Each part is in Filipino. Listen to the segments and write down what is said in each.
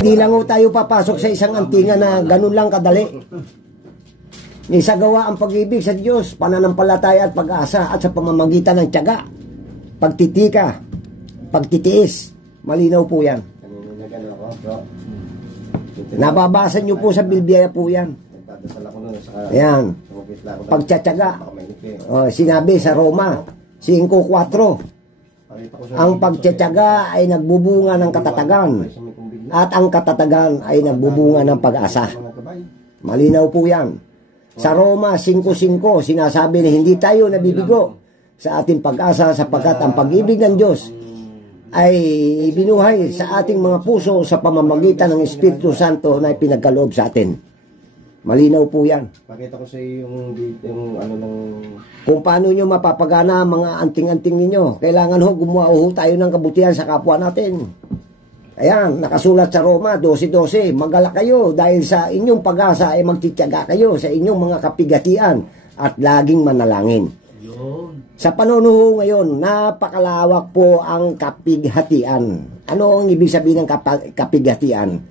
Di lang ho tayo papasok sa isang antinga na ganun lang kadali. Isagawa ang pag-ibig sa Diyos, pananampalataya at pag-asa at sa pamamagitan ng tiyaga, pagtitika, pagtitiis. Malinaw po yan. Nababasa nyo po sa Biblia po yan. Ayan. Pagtsatsaga. Sinabi sa Roma 5:4. Ang pagtsatsaga ay nagbubunga ng katatagan at ang katatagan ay nagbubunga ng pag-asa. Malinaw po yan. Sa Roma 5:5 sinasabi na hindi tayo nabibigo sa ating pag-asa sapagkat ang pag-ibig ng Diyos ay ibinuhay sa ating mga puso sa pamamagitan ng Espiritu Santo na ipinagkaloob sa atin. Malinaw po yan. Pakita ko sa iyo yung ano ng... Kung paano nyo mapapagana ang mga anting-anting ninyo. Kailangan ho, gumawa ho tayo ng kabutihan sa kapwa natin. Ayan, nakasulat sa Roma 12:12. Magalak kayo dahil sa inyong pag-asa ay magtitiyaga kayo sa inyong mga kapigatian at laging manalangin. Sa pananaw ngayon, napakalawak po ang kapighatian. Ano ang ibig sabihin ng kapighatian?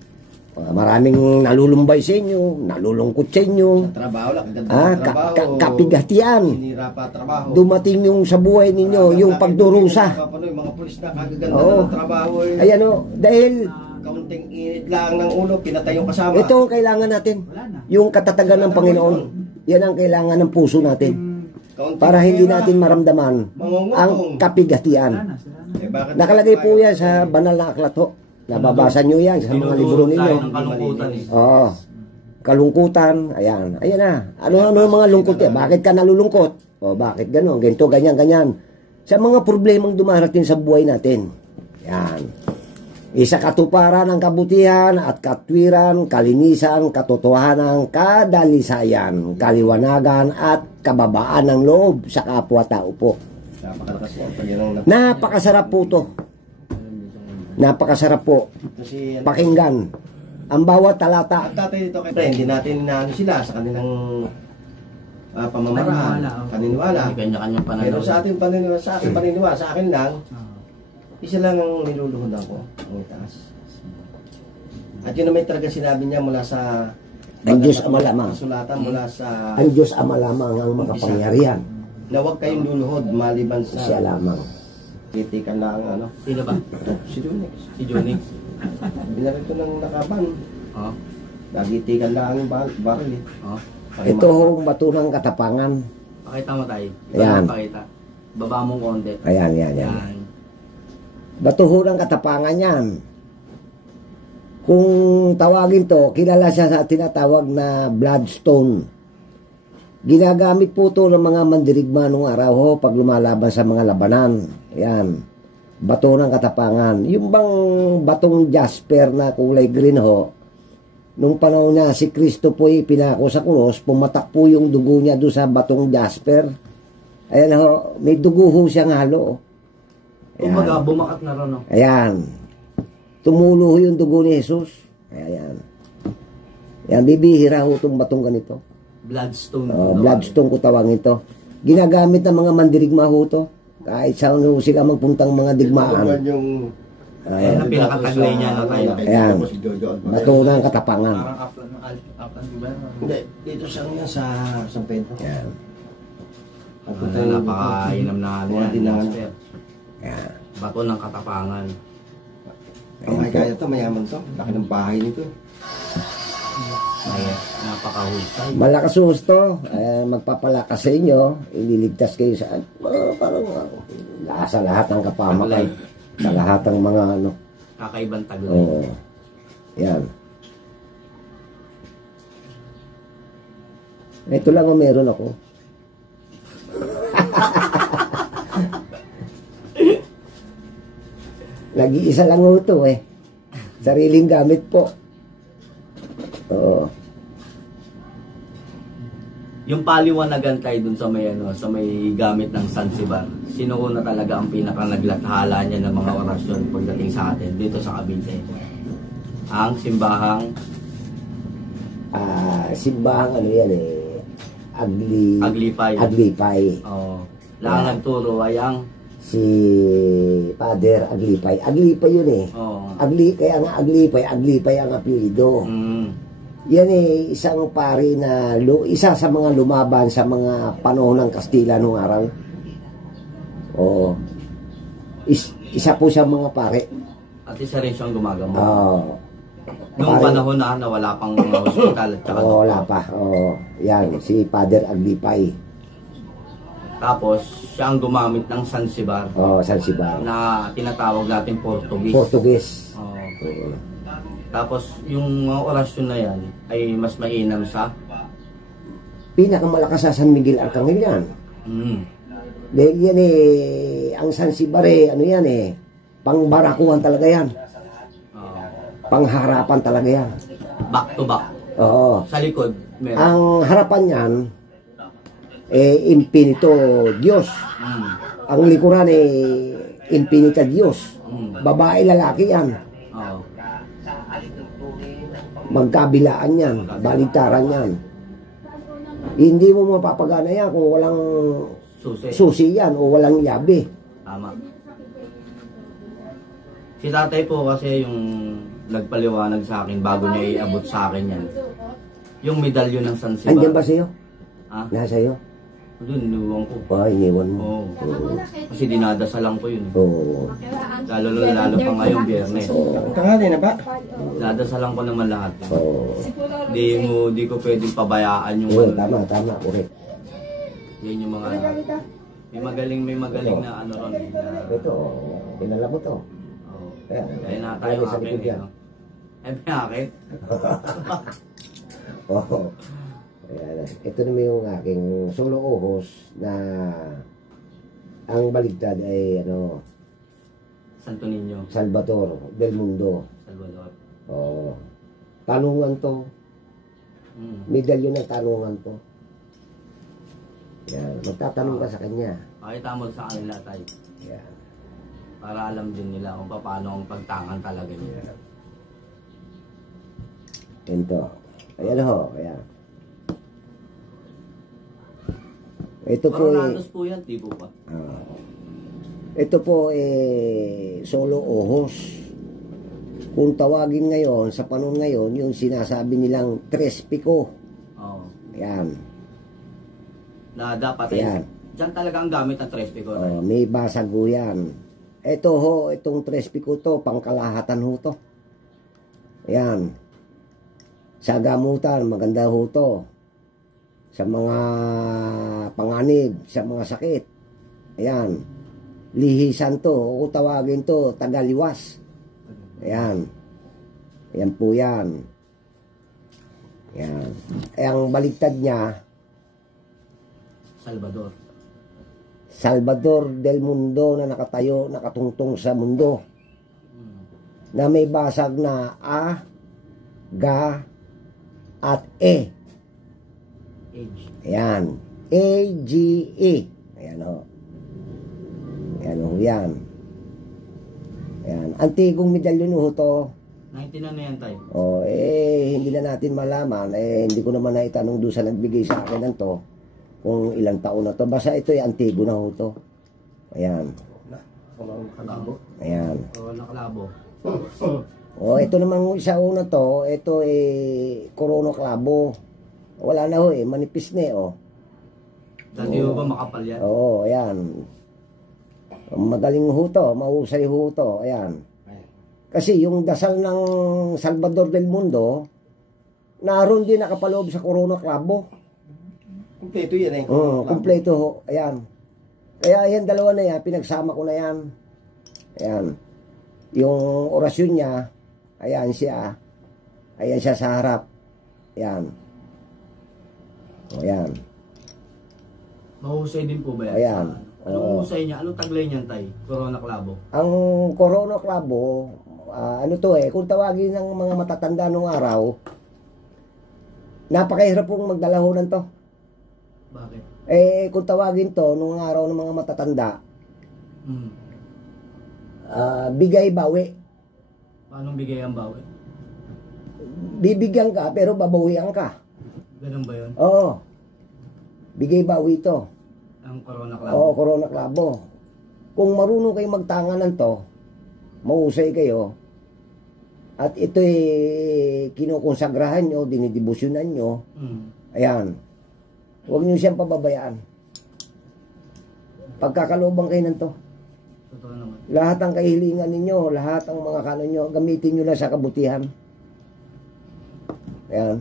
Maraming nalulumbay sa inyo, nalulungkot sa inyo. Sa trabaho lang, trabaho. Kapighatian. Sinira pa trabaho. Dumating yung sa buhay ninyo, yung pagdurusa. Mga pulis na kagaganda ng trabaho. Ayan o, dahil kaunting init lang ng ulo, pinatay yung kasama. ito ang kailangan natin. Yung katatagan ng Panginoon. Yan ang kailangan ng puso natin. Para hindi natin maramdaman ang kapighatian. Nakalagay po yan sa banal na aklat ho. Nababasa nyo yan sa mga libro ninyo. Oo. Kalungkutan. Ayan. Ayan na. Ano yung mga lungkot yan? Bakit ka nalulungkot? O bakit gano'n? Ganito, ganyan, ganyan. Sa mga problemang dumarating sa buhay natin. Yan. Isa katuparan ng kabutihan at katwiran, kalinisan, katotohanan, kadalisayan, kaliwanagan at kababaan ng loob sa kapwa-tao po. Napakasarap po to. Napakasarap po pakinggan ang bawat talata. At dati dito kay hindi natin inaano sila sa kanilang pamamaraan, paniniwala. Kanya-kanyang pananaw. Pero sa ating paniniwala, sa akin lang, isa lang ang niluluhod ako, ang itaas. At yun naman talaga sinabi niya mula sa ang Diyos Ama lamang. Sulatan mula sa ang Diyos Ama lamang ang makapangyarihan. Na huwag kayong luluhod maliban sa siya lamang. Titikan lang ano. Sino ba? Si Junix. Si Junix. Binarito ng nakaban. Oh. Nagitikan lang ang baril eh. Oh. Ito hong bato ng katapangan. Pakita mo tayo. Ayan. Pakita. Baba mong konti. Ayan, yan, yan. Bato ho ng katapangan yan. Kung tawagin to, kilala siya sa tinatawag na bloodstone. Ginagamit po to ng mga mandirigma nung araw ho pag lumalaban sa mga labanan. Yan. Bato ng katapangan. Yung bang batong jasper na kulay green ho, nung panahon niya si Kristo po pinako sa krus, pumatak po yung dugo niya doon sa batong jasper. Ayan ho, may dugo ho siyang halo. Kumbaga, bumakat na ron. No? Ayan. Tumulo ho yung dugo ni Jesus. Ayan. Yan, bibihira ho itong batong ganito. Bloodstone. Bloodstone ko tawagin ito. Ginagamit ng mga mandirigma ho to. Kahit saan sila magpuntang mga digmaan. Ayan ang pinakataglay niya na tayo. Ayan. Bato ng katapangan. Parang Aplan, di ba? Hindi, dito siya nga sa San Pedro. Ayan. Napakainam na Mga dinaan. Ayan. Bato ng katapangan. Ang kaya to, mayaman to. Laki ng bahay nito. Napakahusay. Malakas gusto, magpapalakas sa inyo, ililigtas kayo sa parang sa lahat ng kapamakan, sa lahat ng mga ano. Kakaibang taglay. Oo. Yan. Ito lang ang meron ako. Nag-iisa lang ito Sariling gamit po. Oo. Yung paliwanagan tayo dun sa may sa may gamit ng Zanzibar. Sino una talaga ang pinaka naglathala niya ng mga orasyon pagdating sa atin dito sa Cavite? Ang simbahang simbahang ano yan Aglipay. Aglipay. Oh. Lang nagturo ay ang Si Father Aglipay. Aglipay yun eh. Oo. Kaya nga Aglipay ang apelyido. Yan eh, isang pari na, isa sa mga lumaban sa mga panahon ng Kastila noong araw. Oo. Isa po siya mga pare. At isa rin siyang gumagamot. Oo. Noong panahon na wala pang mga hospital at saka Oo, wala pa. Oo. Yan, si Father Aglipay. Tapos, siya ang gumamit ng Zanzibar Oo, Zanzibar. na tinatawag natin Portuguese. Portuguese. Oo. Oo. Tapos, yung mga orasyon na yan ay mas mainam sa Pinakamalakas sa San Miguel Arcangel yan. Dahil yan eh, ang Zanzibar eh, ano yan eh, pangbarakuhan talaga yan. Pangharapan talaga yan. back to back. Oo. Sa likod, meron. Ang harapan yan, eh, infinito Diyos. Ang likuran eh, infinita Diyos. Babae, lalaki yan. Oo. Magkabilaan yan, baligtaran yan. Hindi mo mapapagana yan kung walang susi yan o walang yabe. Tama. Si tatay po kasi yung nagpaliwanag sa akin bago niya iabot sa akin yan. Yung medalyon ng Zanzibar. Andiyan ba sa'yo? Ha? Nasa iyo? Doon, iniwan ko. Iniwan mo. Oo. Kasi dinadasalan ko yun. Oo. Lalo pa ngayong biyernes. Tanghali na ba? Dinadasalan ko naman lahat. Oo. Di ko pwedeng pabayaan yung Oo, tama, correct. yan yung mga may magaling na ano ron. Ito, pinala mo to. Oo. Kaya, Kaya na tayo sa akin likod eh. yan. No? Eh, akin? Oo. Ayan. Ito naman yung aking solo ohos na ang baligtad ay ano, Santo Niño. Salvador del Mundo. Salvador. Oo. Tanungan to. Medalyon ng tanungan to. Yan. Magtatanong ka sa kanya. Pakita mo sa kanila tayo. Yan. Para alam din nila kung paano ang pagtangan talaga nila. Ito. Ayan ho. Ayan. Ito po Coronados po yan, di po ba? Ito po solo ohos. Kung tawagin ngayon, sa panahon ngayon, yung sinasabi nilang tres pico. Oo. Ayan. Na dapat Ayan. Diyan talaga ang gamit ng tres pico. May basag ho yan. Ito ho, itong tres pico to, pangkalahatan ho to. Ayan. Sa gamutan, maganda ho to. Sa mga panganib, sa mga sakit. Ayan. Lihisan to, o tawagin to, tagaliwas. Ayan. Ayan po yan. Ayan. Ang baligtad niya, Salvador. Salvador del Mundo na nakatayo, nakatungtong sa mundo. Na may basag na A, Ga, at E. Age. Ayan. A-G-E. Ayan o. Ayan o. Yan. Ayan. Antigong medalyon ho to. 19 na yan tayo. O, hindi na natin malaman. Hindi ko naman naitanong doon sa nagbigay sa akin ng to kung ilang taon na to. Basta ito ay antigo na ho to. Ayan. Ayan. Oo, nakalabo. O, ito namang isa una to. Ito Corona Clavo. Wala na ho manipis na Dati ho ba makapal yan? Oo, ayan. Magaling ho to, mahusay ho to, ayan. Kasi yung dasal ng Salvador del Mundo, naroon din nakapaloob sa Corona Clavo. Kumpleto yan Kumpleto ho, ayan. Kaya yan, dalawa na yan, pinagsama ko na yan. Ayan. Yung orasyon niya, ayan siya. Ayan siya sa harap. Ayan. O, ayan. Mahusay din po ba yan? Ayan. Anong husay niya? Anong taglay niyan tay? Corona Clavo. Ang Corona Clavo, ano to kung tawagin ng mga matatanda nung araw, napakahirap pong magdalahonan to. Bakit? Kung tawagin to nung araw ng mga matatanda, bigay bawi. Paano bigay ang bawi? Bibigyan ka pero babawian ka. Ganun ba yun? Oo. Bigay bawi to. Ang Corona Clavo? Oo, Corona Clavo. Kung marunong kayo magtanganan to, mahusay kayo, at ito'y kinukonsagrahan nyo, dinidibusyonan nyo, ayan, huwag nyo siyang pababayaan. Pagkakalooban kayo ng to. Totoo naman. Lahat ng kahilingan ninyo, lahat ng mga kanon nyo, gamitin nyo lang sa kabutihan. Ayan.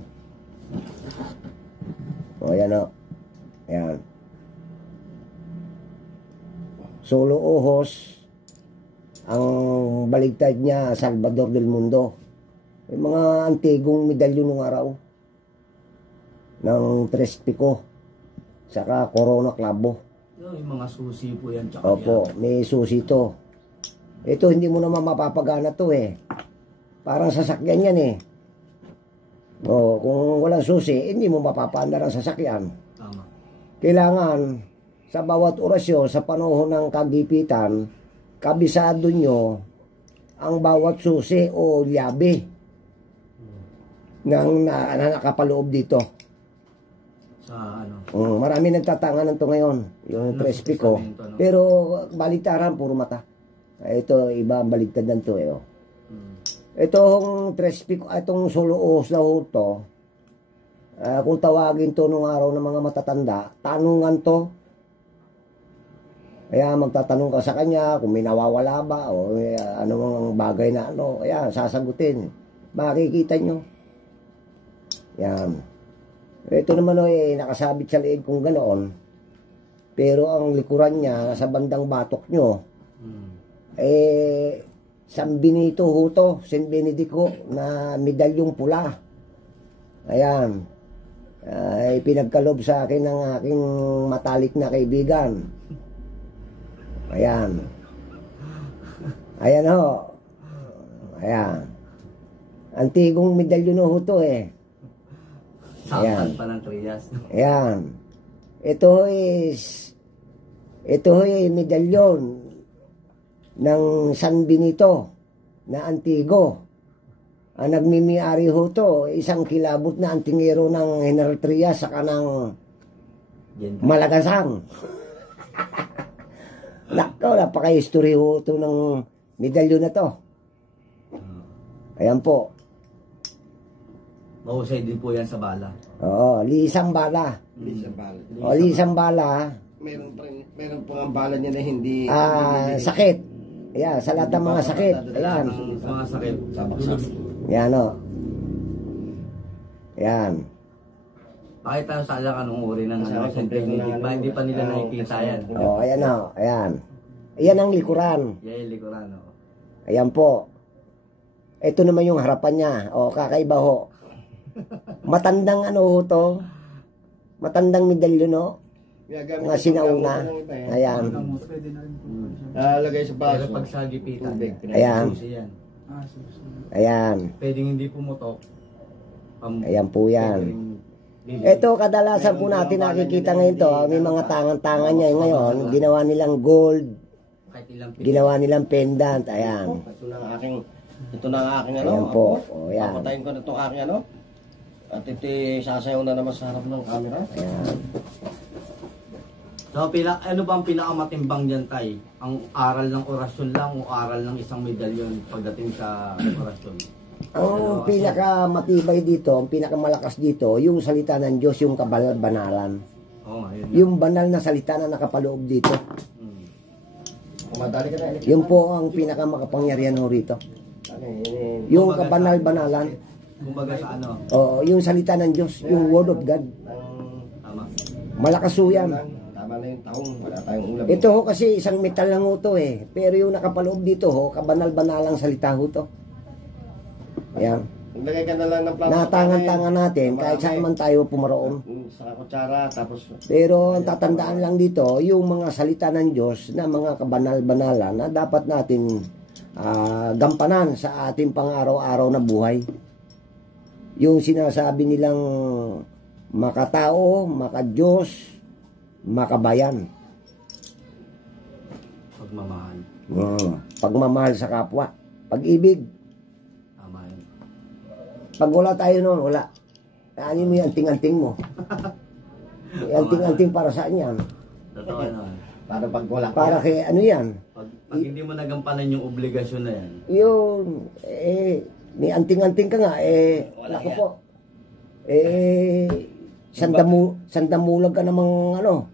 O, ayan o. Ayan. Solo Ojos, ang baligtad niya, Salvador del Mundo. May mga antigong medalyon nung araw ng Tres Pico, saka Corona Clavo. Yung mga susi po yan. Tsaka Opo, yan. may susi to. Ito, hindi mo naman mapapagana to eh. Parang sasakyan yan eh. O, kung walang susi, hindi mo mapapaandar ang sasakyan. Tama. Kailangan, sa bawat orasyon, sa panahon ng kagipitan, kabisado nyo ang bawat susi o liabe na nakapaloob dito. Sa ano? Marami nagtatanganan to ngayon, yung Tres Pico. No? Pero baligtaran, puro mata. Ito, iba ang baligtaran to eh. Oh. Itong Tres Pico, itong Solo Ojos na to, kung tawagin to nung araw ng mga matatanda, tanungan to. Kaya magtatanong ka sa kanya kung may nawawala ba o anong bagay na ano, kaya sasagutin. Makikita nyo. Yan. Ito naman nakasabit sa liig kung ganoon. Pero ang likuran niya, sa bandang batok nyo, San Benito ho to, San Benedico na medalyong pula. Ayan. Ay pinagkalob sa akin ng aking matalik na kaibigan. Ayan. Ayan ho. Ayan. Antigong medalyon ho to eh. Sampan pa ng Trias. Ayan. Ito medalyon ng San Benito na antigo. Ang nagmimiari ho to, isang kilabot na antingero ng General Trias sa kanang Malagasang. Nako, napaka-history ho to ng medalyon na to. Ayan po. Mahusay din po yan sa bala. Oo, lisang bala. Lisang bala. O, lisang bala. Meron po ang bala niya na hindi Sakit. Ayan, sa lahat ng mga sakit. Ayan. Sa mga sakit. sabak-sabak. Ayan o. Ayan. Pakita sa alang anong uri ng ano, St. Benedict ba? Hindi pa nila nakikita yan. O, ayan o. Ayan. Ayan ang likuran. Yan yung likuran. Oh. Ayan po. Ito naman yung harapan niya. O, kakaiba ho. Matandang ano ho to. Matandang medalyon no. Mga sinauna. Ayan. Lagay sa baso. Pero pag sa gipitan, Ayan. susi yan. Ayan. Pwedeng hindi pumutok. Ayan po yan. Ito kadalasan po natin nakikita ngayon to. May mga tangan-tangan niya ngayon. Ginawa nilang gold. Kahit ilang Ginawa nilang pendant. Ayan. Ito na ang aking ano. Ayan po. O, ayan. Papatayin ko na itong aking ano. At ito sasayaw na naman sa harap ng camera. Ayan. So, ano ba ang pinakamatimbang dyan, Tay? Ang aral ng orasyon lang o aral ng isang medalyon pagdating sa orasyon? Ang pinakamatibay dito, ang pinakamalakas dito, yung salita ng Diyos, yung kabanalan. Oo nga, yun. Yung banal na salita na nakapaloob dito. Kumadali ka na. Yun po ang pinakamakapangyarihan ho rito. Yung kabanal-banalan. Kumbaga sa ano? Oo, yung salita ng Diyos, yung word of God. Tama. Malakas ho yan. Tama na yung taong. Wala tayong ulam. Ito ho kasi isang metal lang ho to eh. Pero yung nakapaloob dito ho, kabanal-banalang salita ho to. Ayan. Naglagay ka na lang ng plastic. Natangan-tangan natin kahit saan man tayo pumaroon. Sa kutsara, tapos... Pero ang tatandaan lang dito, yung mga salita ng Diyos na mga kabanal-banalan na dapat natin gampanan sa ating pang-araw-araw na buhay. Yung sinasabi nilang makatao, makadiyos, makabayan. Pagmamahal. Pagmamahal sa kapwa. Pag-ibig. Tama yun. Pag wala tayo noon, wala. Ano mo yung anting-anting mo? Anting-anting para saan yan? Totoo naman. Para pag wala Para kay ano yan? Pag hindi mo nagampanan yung obligasyon na yan. Yun, may anting-anting ka nga, naku po. Sandamulag ka namang ano.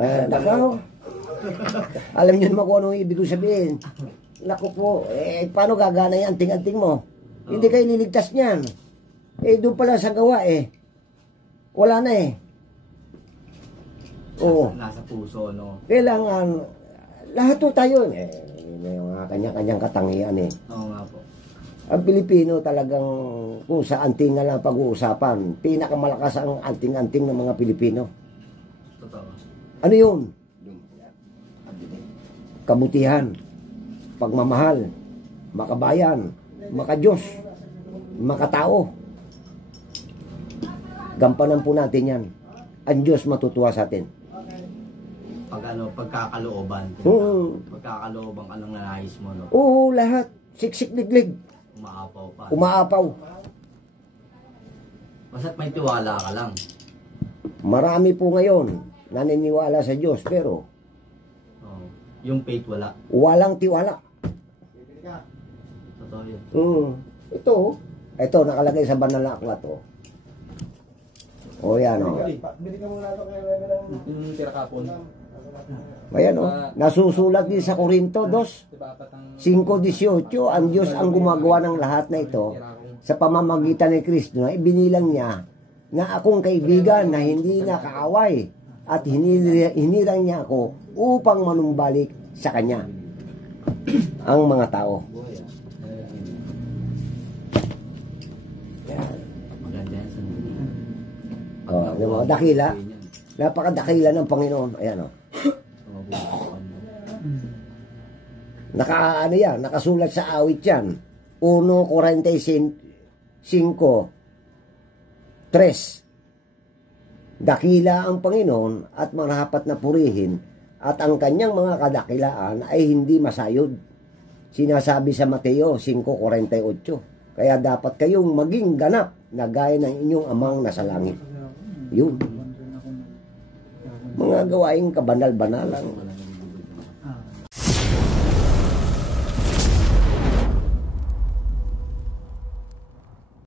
Nakaw. Alam niyo naman kung ano ibig ko sabihin. Naku po, paano gagana yung anting-anting mo? Hindi kayo liligtas niyan. Doon pala sa gawa wala na Oo. Nasa puso, no? Kailangan, lahat po tayo, may mga kanya-kanyang katangian Oo nga po. Ang Pilipino talagang, kung sa anting nga lang pag-uusapan, pinakamalakas ang anting-anting ng mga Pilipino. Totoo. Ano yun? Kabutihan, pagmamahal, makabayan, makadiyos, makatao. Gampanan po natin yan. Ang Diyos matutuwa sa atin. Pagkakalooban. Pagkakalooban ka ng nanayos mo, no? Oo, lahat. Siksik-liglig. Umaapaw pa. Umaapaw. Basta't may tiwala ka lang. Marami po ngayon naniniwala sa Diyos, pero yung faith wala. Walang tiwala. Totoo yun. Ito, nakalagay sa banal na aklat, yan, Bili ka muna ito kay Reverend. Yung tira kapon. Ayan, nasusulat din sa Korinto 2, 5:18, ang Diyos ang gumagawa ng lahat na ito sa pamamagitan ni Kristo na ibinilang niya na akong kaibigan na hindi nakaaway at hinirang niya ako upang manumbalik sa Kanya ang mga tao. Maganda yan sa Yung mga dakila, napakadakila ng Panginoon. Ayan, nakasulat sa awit yan. 1:45:3. Dakila ang Panginoon at marapat na purihin at ang kanyang mga kadakilaan ay hindi masayod. Sinasabi sa Mateo 5:48. Kaya dapat kayong maging ganap na gaya ng inyong amang nasa langit. Yun. Mga gawaing kabanal-banalang